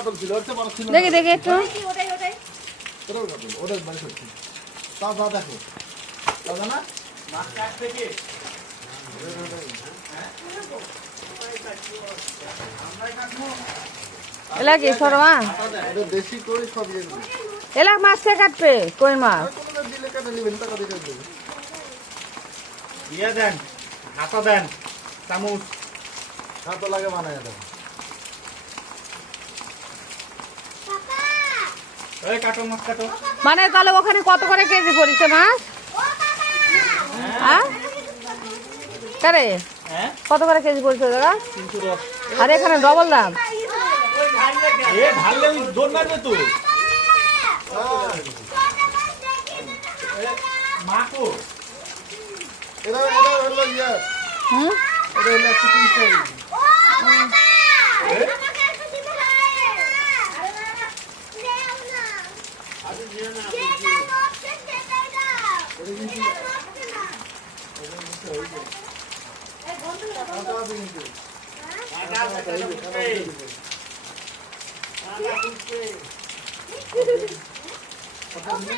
কাতল ছিল ওর চেয়ে বড় ছিল দেখি দেখি একটু ওটাই ওটাও কাতল ওটাই বাড়ি করছি তাও যা দেখো দাদা না মাছ কাটতে কি এলা কি সরমা এটা দেশি কই সব ইয়ে দেবে এলা মাছ কে কাটবে কই মাছ কোনো দিলে কাটে নেবেন টাকা দিয়ে দেবে ইয়ে দেন হাতা দেন চামচ হাত লাগে বানায় দেবো এই কাটো মাছ কাটো মানে তাহলে ওখানে কত করে কেজি পড়িছে মাছ হ্যাঁ কারে হ্যাঁ কত করে কেজি পড়িছে দাদা 310 আর এখানে ডবল দাম এ ঢাললে ওই দৌড় মারবে তো মাকো এটা হলো ইয়ে হুম এটা হলো 130 টাকা ওখানে